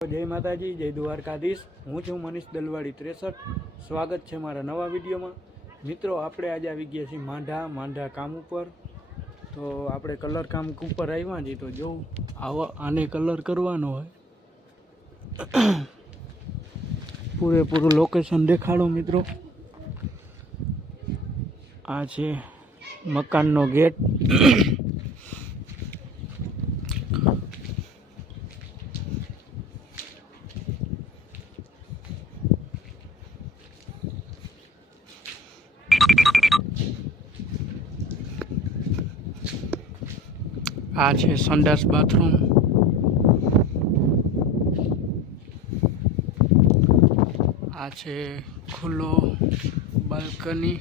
જય માતાજી, જય દ્વારકાધીશ। હું છું મનીષ દલવાડી 63। સ્વાગત છે મારા નવા વિડીયોમાં। મિત્રો, આપણે આજે આવી ગયા છીએ માંઢા કામ ઉપર। તો આપણે કલર કામ ઉપર આવ્યા છીએ। તો જોઉં આને કલર કરવાનો હોય, પૂરેપૂરું લોકેશન દેખાડો મિત્રો। આ છે મકાનનો ગેટ। આ છે સંડાસ બાથરૂમ। આ છે ખુલ્લો બાલ્કની।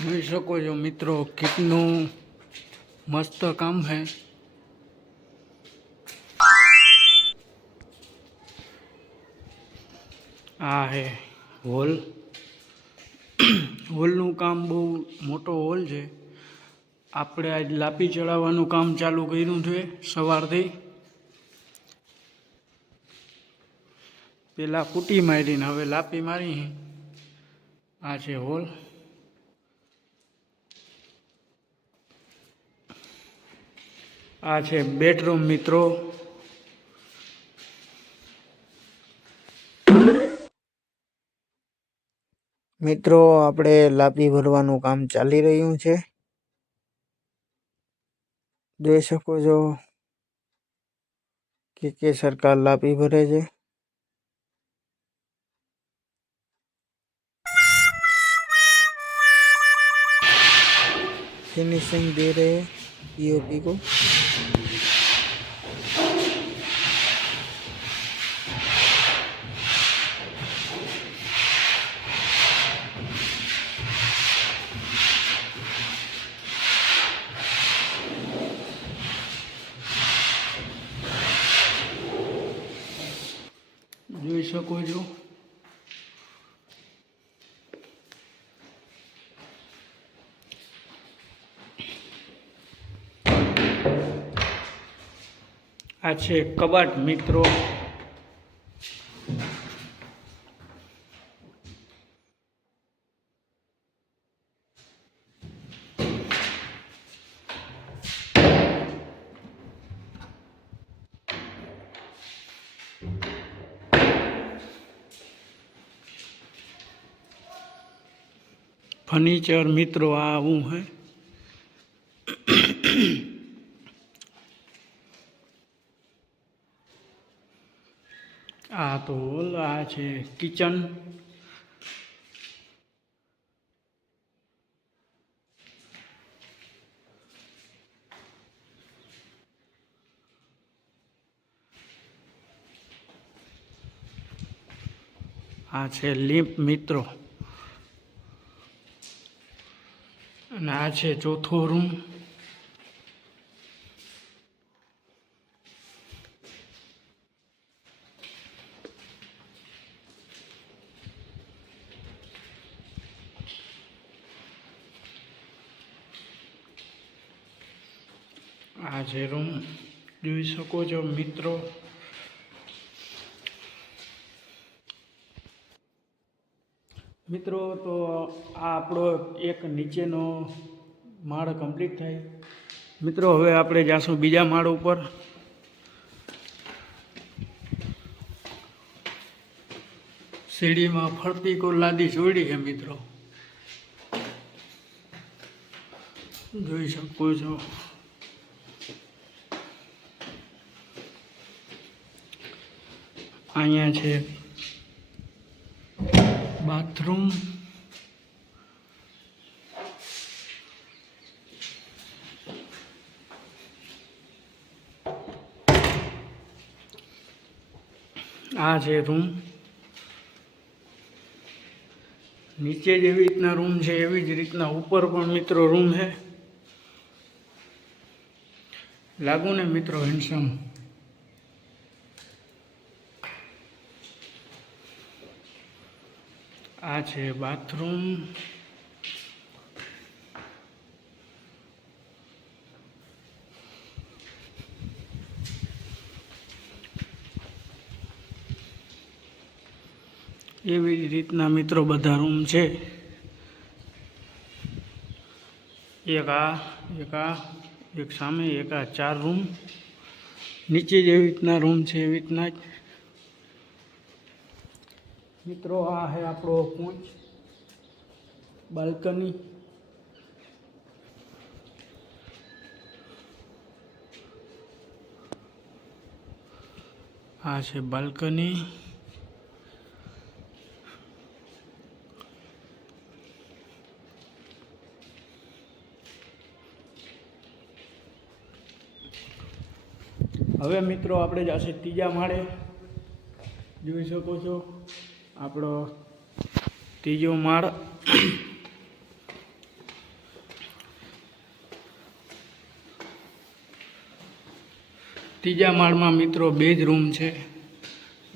જોઈ શકો છો મિત્રો, કેટલું મસ્ત કામ है। આ હે હોલ। હોલનું કામ બહુ મોટો હોલ છે। આપણે આજ લાપી ચડાવવાનું કામ ચાલુ કર્યું છે સવારથી। પેલા કુટી મારીને હવે લાપી મારી। આ છે હોલ। આ છે બેડરૂમ મિત્રો। મિત્રો, આપણે લાપી ભરવાનું કામ ચાલી રહ્યું છે। જોઈ શકો છો કે સરકાર લાપી ભરે છે। फिनिशिंग दे रहे हैं पीओपी को। જોઈ શકો છો આ છે કબાટ મિત્રો। फर्नीचर મિત્રો આ આવું है। આ તો હોલ। આ છે કિચન। આ છે લિફ્ટ મિત્રો। અને આ છે ચોથો રૂમ। આ છે રૂમ। જોઈ શકો છો મિત્રો। મિત્રો, તો આ આપણો એક નીચેનો માળ કમ્પ્લીટ થાય। મિત્રો, હવે આપણે જાશું બીજા માળ ઉપર। સીડીમાં ફરતી કો લાદી જોડી છે મિત્રો। જોઈ શકો છો અહીંયા છે બાથરૂમ। આ છે રૂમ। નીચે જેવી રીતના રૂમ છે એવી જ રીતના ઉપર પણ મિત્રો રૂમ છે। લાગુ ને મિત્રો હેન્ડસમ। આ છે બાથરૂમ. એવી રીતના મિત્રો બધા રૂમ છે. એક આ એક સામે એક આ 4 રૂમ. નીચે જેવી રીતના રૂમ છે એવી રીતના જ મિત્રો. આ છે આપણો પોંચ બાલ્કની. આ છે બાલ્કની. હવે મિત્રો આપણે જશે ત્રીજા માળે. જોઈ શકો છો આપણો ત્રીજો માળ. ત્રીજા માળમાં મિત્રો 2 જ રૂમ છે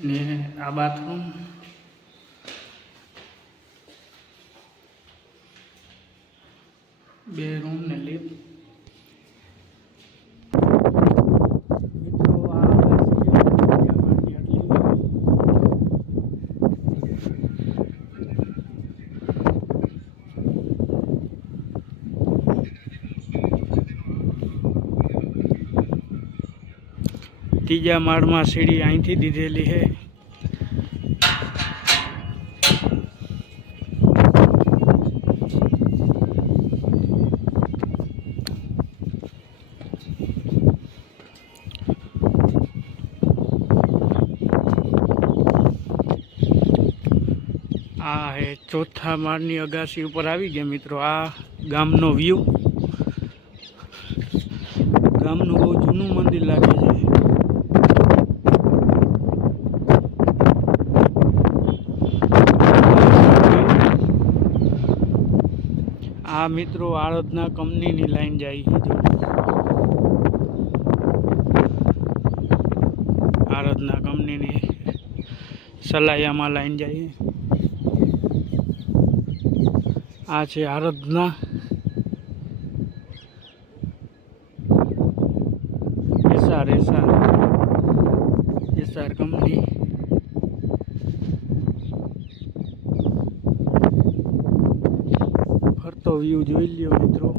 ને આ બાથરૂમ. બે રૂમ ને લિફ્ટ. મિત્રો આ ત્રીજા માળમાં સીડી અહીંથી દીધેલી છે. આ હે ચોથા માળની અગાસી ઉપર આવી ગયા મિત્રો. આ ગામનો વ્યૂ. ગામનું બહુ જૂનું મંદિર લાગે છે. આ મિત્રો આળદના કંપનીની લાઈન જાય છે. આળદના કંપનીની સલાયામાં લાઈન જાય. આ છે આળદના એસઆર કંપની. ફરતો વ્યૂ જોઈ લ્યો મિત્રો.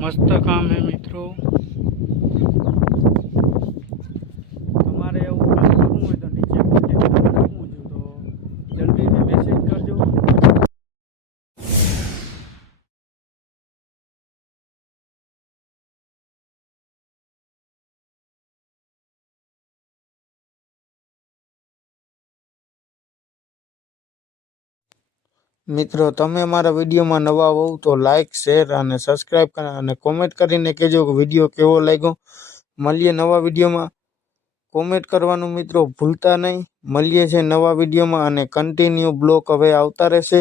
મસ્ત કામ હે મિત્રો. તમારે એવું કામ કરવું હોય તો નીચે કોન્ટેક્ટ નંબર આપું છું, તો જલ્દીથી મેસેજ કરજો. મિત્રો તમે મારા વિડીયોમાં નવા હોવ તો લાઇક, શેર અને સબસ્ક્રાઈબ કરો અને કોમેન્ટ કરીને કહેજો કે વિડીયો કેવો લાગ્યો. મળીએ નવા વિડીયોમાં. કોમેન્ટ કરવાનું મિત્રો ભૂલતા નહીં. મળીએ છે નવા વિડીયોમાં અને કન્ટિન્યુ બ્લોગ હવે આવતા રહેશે.